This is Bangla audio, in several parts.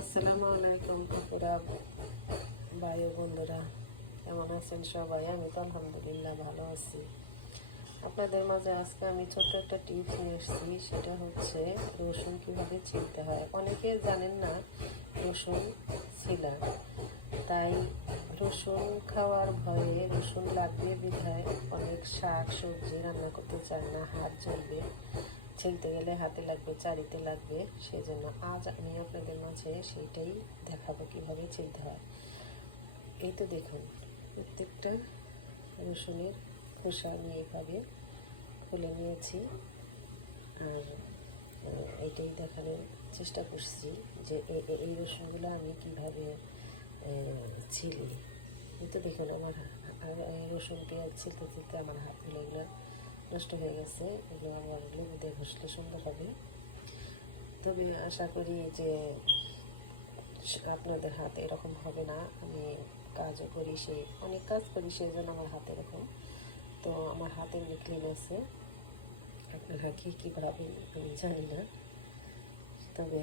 আসসালামু আলাইকুম আপুরা, ভাই ও বন্ধুরা, কেমন আছেন সবাই? আমি তো আলহামদুলিল্লাহ ভালো আছি। আপনাদের মাঝে আজকে আমি ছোট্ট একটা টিপস নিয়ে এসেছি। সেটা হচ্ছে রসুন কীভাবে ছিলতে হয়। অনেকে জানেন না রসুন ছিলা, তাই রসুন খাওয়ার ভয়ে রসুন লাগবে বিধায় অনেক শাক সবজি রান্না করতে চায় না, হাত জ্বলবে, ছিলতে গেলে হাতে লাগবে, চারিতে লাগবে। সেই জন্য আজ আমি আপনাদের মাঝে সেইটাই দেখাবো কীভাবে ছিলতে হয়। এই তো দেখুন, প্রত্যেকটা রসুনের খোসা আমি এইভাবে খুলে নিয়েছি। আর এইটাই দেখানোর চেষ্টা করছি যে এই রসুনগুলো আমি কীভাবে ছিলি। এই তো দেখুন, আমার রসুন পেঁয়াজ ছিলতে ছিলতে আমার হাতগুলো এগুলো নষ্ট হয়ে গেছে। এগুলো আমার লেবু দিয়ে ঘষলে সুন্দর হবে। তবে আশা করি যে আপনাদের হাত এরকম হবে না। আমি কাজও করি, অনেক কাজ করি, সেই জন্য আমার হাত এরকম। তো আমার হাতে এমনি ক্লিন আছে। আপনারা কী ভাবেন আমি জানি না। তবে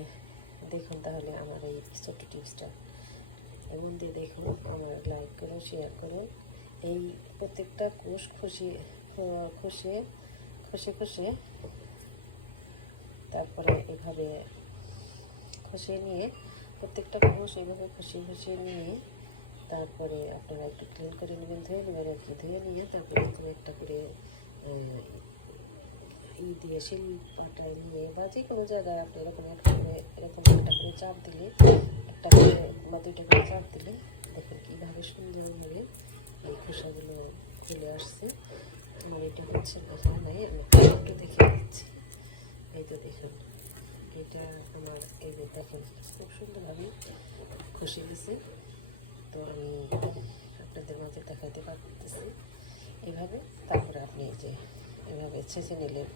দেখুন তাহলে আমার এই ছোট্ট টিপসটা, এমন দিয়ে দেখুন, আমার লাইক করুন, শেয়ার করুন। এই প্রত্যেকটা কোষ খসে খসে তারপরে এভাবে খসিয়ে নিয়ে, প্রত্যেকটা কোষ এইভাবে খসিয়ে নিয়ে তারপরে আপনারা একটু ক্লিন করে নেবেন, ধুয়ে নেবেন আর কি। ধুয়ে নিয়ে তারপরে এখানে একটা করে দিয়ে শিল পাটায় নিয়ে বা যে কোনো জায়গায় আপনি এরকম একটা করে চাপ দিলে, একটা করে বা দুইটা করে চাপ দিলে দেখুন কীভাবে সুন্দরভাবে এই খোসাগুলো চলে আসছে। আমার এটা হচ্ছে বোঝা নাই, আমি একটু দেখে দিচ্ছি। এই তো দেখুন, এটা আমার এই যে দেখেন খুব সুন্দরভাবে খসে গেছে। তো আমি আপনাদের মাঝে দেখাতে পারতেছি এইভাবে। তারপরে আপনি এই যে এভাবে ছেঁচে নিলেন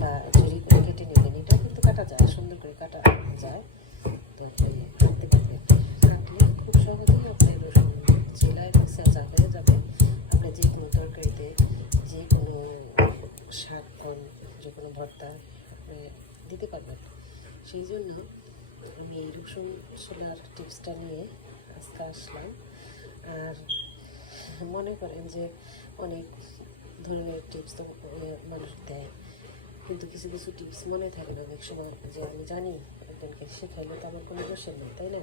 বা ঝুড়ি করে কেটে নিলেন। এটাও কিন্তু কাটা যায়, সুন্দর করে কাটা যায়। তো কাটতে কাটলে খুব সহজেই আপনি রসুন ছিলা এবং ছেঁচা হয়ে যাবে। আপনি যে কোনো তরকারিতে, যে কোনো শাক, যে কোনো ভর্তা আপনি দিতে পারবেন। সেই জন্য আমি এই রসুন ছোলার টিপসটা নিয়ে আজকে আসলাম। আর মনে করেন যে অনেক ধরনের টিপস তো মানুষ দেয়, কিন্তু কিছু কিছু টিপস মনে থাকে না অনেক সময়। যে আমি জানি একজনকে শেখাইলে তো আমার কোনো দোষের নেই, তাই না?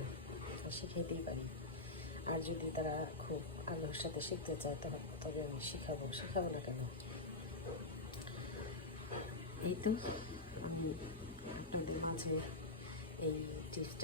শিখাইতেই পারি। আর যদি তারা খুব আগ্রহের সাথে শিখতে চায় তবে আমি শেখাবো না কেন? এই তো আমি আপনাদের মাঝে এই টিপসটা